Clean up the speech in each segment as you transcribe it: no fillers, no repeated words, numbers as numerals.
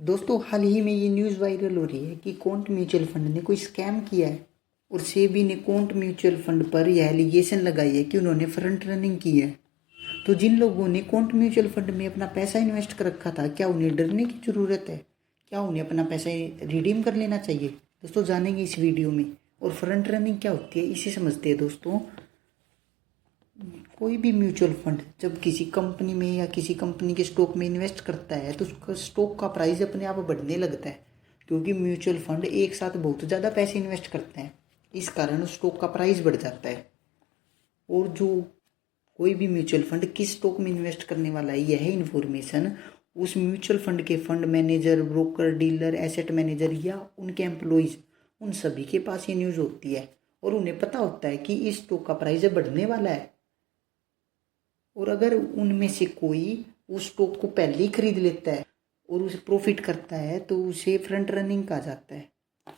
दोस्तों हाल ही में ये न्यूज़ वायरल हो रही है कि क्वांट म्यूचुअल फंड ने कोई स्कैम किया है और सेबी ने क्वांट म्यूचुअल फंड पर यह एलिगेशन लगाई है कि उन्होंने फ्रंट रनिंग की है। तो जिन लोगों ने क्वांट म्यूचुअल फंड में अपना पैसा इन्वेस्ट कर रखा था, क्या उन्हें डरने की ज़रूरत है? क्या उन्हें अपना पैसा रिडीम कर लेना चाहिए? दोस्तों जानेंगे इस वीडियो में। और फ्रंट रनिंग क्या होती है इसे समझते हैं दोस्तों। कोई भी म्यूचुअल फंड जब किसी कंपनी में या किसी कंपनी के स्टॉक में इन्वेस्ट करता है तो उसका स्टॉक का प्राइस अपने आप बढ़ने लगता है, क्योंकि म्यूचुअल फंड एक साथ बहुत ज़्यादा पैसे इन्वेस्ट करते हैं। इस कारण उस स्टॉक का प्राइस बढ़ जाता है। और जो कोई भी म्यूचुअल फंड किस स्टॉक में इन्वेस्ट करने वाला है, यह इन्फॉर्मेशन उस म्यूचुअल फंड के fund manager, broker, dealer, asset manager या उनके एम्प्लॉयज़, उन सभी के पास ये न्यूज़ होती है और उन्हें पता होता है कि इस स्टॉक का प्राइस बढ़ने वाला है। और अगर उनमें से कोई उस स्टॉक को पहले ही खरीद लेता है और उसे प्रॉफिट करता है तो उसे फ्रंट रनिंग कहा जाता है।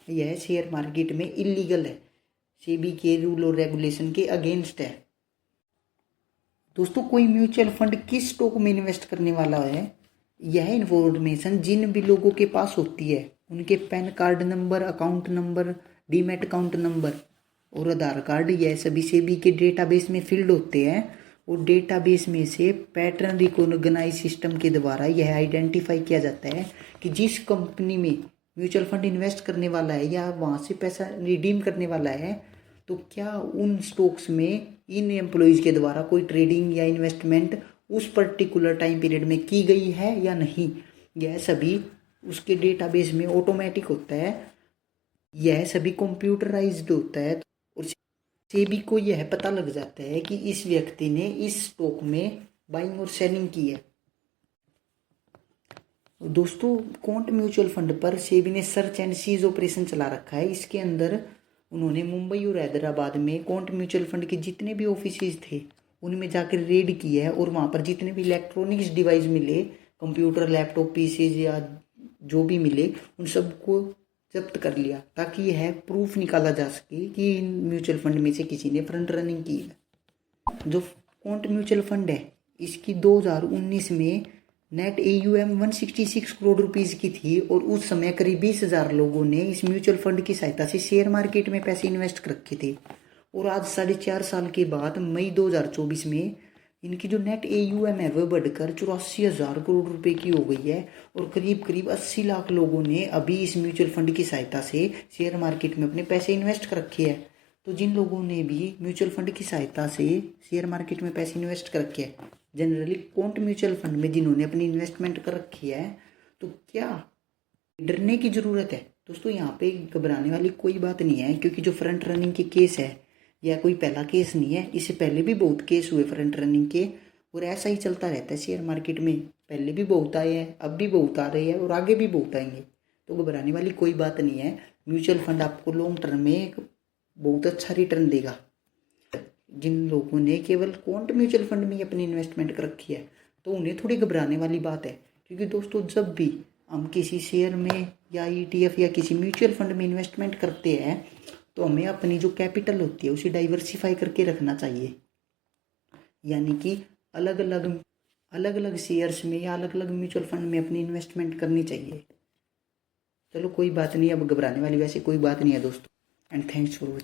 यह शेयर मार्केट में इलीगल है, सेबी के रूल और रेगुलेशन के अगेंस्ट है। दोस्तों कोई म्यूचुअल फंड किस स्टॉक में इन्वेस्ट करने वाला है, यह इन्फॉर्मेशन जिन भी लोगों के पास होती है उनके pan card number, account number, demat account number और आधार कार्ड, यह सभी सेबी के डेटाबेस में फील्ड होते हैं। और डेटाबेस में से पैटर्न रिकॉग्नाइज सिस्टम के द्वारा यह आइडेंटिफाई किया जाता है कि जिस कंपनी में म्यूचुअल फंड इन्वेस्ट करने वाला है या वहाँ से पैसा रिडीम करने वाला है, तो क्या उन स्टॉक्स में इन एम्प्लॉयज़ के द्वारा कोई ट्रेडिंग या इन्वेस्टमेंट उस पर्टिकुलर टाइम पीरियड में की गई है या नहीं। यह सभी उसके डेटाबेस में ऑटोमेटिक होता है, यह सभी कंप्यूटराइज्ड होता है। और सेबी को यह पता लग जाता है कि इस व्यक्ति ने इस स्टॉक में बाइंग और सेलिंग की है। दोस्तों क्वांट म्यूचुअल फंड पर सेबी ने सर्च एंड सीज ऑपरेशन चला रखा है। इसके अंदर उन्होंने मुंबई और हैदराबाद में क्वांट म्यूचुअल फंड के जितने भी ऑफिसेज थे उनमें जाकर रेड की है और वहाँ पर जितने भी इलेक्ट्रॉनिक्स डिवाइस मिले, कंप्यूटर, लैपटॉप, पीसीज या जो भी मिले, उन सबको जब्त कर लिया ताकि यह प्रूफ निकाला जा सके कि इन म्यूचुअल फंड में से किसी ने फ्रंट रनिंग की है। जो क्वांट म्यूचुअल फंड है इसकी 2019 में नेट AUM 166 करोड़ रुपीज़ की थी और उस समय करीब 20,000 लोगों ने इस म्यूचुअल फंड की सहायता से शेयर मार्केट में पैसे इन्वेस्ट कर रखे थे। और आज 4.5 साल के बाद मई 2024 में इनकी जो नेट AUM है वह बढ़कर 84,000 करोड़ रुपए की हो गई है और करीब करीब 80 लाख लोगों ने अभी इस म्यूचुअल फंड की सहायता से शेयर मार्केट में अपने पैसे इन्वेस्ट कर रखे हैं। तो जिन लोगों ने भी म्यूचुअल फंड की सहायता से शेयर मार्केट में पैसे इन्वेस्ट कर रखे हैं, जनरली क्वांट म्यूचुअल फंड में जिन्होंने अपनी इन्वेस्टमेंट कर रखी है, तो क्या डरने की ज़रूरत है? दोस्तों यहाँ पे घबराने वाली कोई बात नहीं है, क्योंकि जो फ्रंट रनिंग के केस है यह कोई पहला केस नहीं है। इससे पहले भी बहुत केस हुए फ्रंट रनिंग के और ऐसा ही चलता रहता है शेयर मार्केट में। पहले भी बहुत आए हैं, अब भी बहुत आ रहे हैं और आगे भी बहुत आएंगे। तो घबराने वाली कोई बात नहीं है। म्यूचुअल फंड आपको लॉन्ग टर्म में एक बहुत अच्छा रिटर्न देगा। जिन लोगों ने केवल क्वांट म्यूचुअल फंड में ही अपनी इन्वेस्टमेंट कर रखी है तो उन्हें थोड़ी घबराने वाली बात है, क्योंकि दोस्तों जब भी हम किसी शेयर में या ETF या किसी म्यूचुअल फंड में इन्वेस्टमेंट करते हैं तो हमें अपनी जो कैपिटल होती है उसे डाइवर्सिफाई करके रखना चाहिए। यानी कि अलग अलग शेयर्स में या अलग अलग म्यूचुअल फंड में अपनी इन्वेस्टमेंट करनी चाहिए। चलो कोई बात नहीं, अब घबराने वाली वैसे कोई बात नहीं है दोस्तों। And thanks for watching.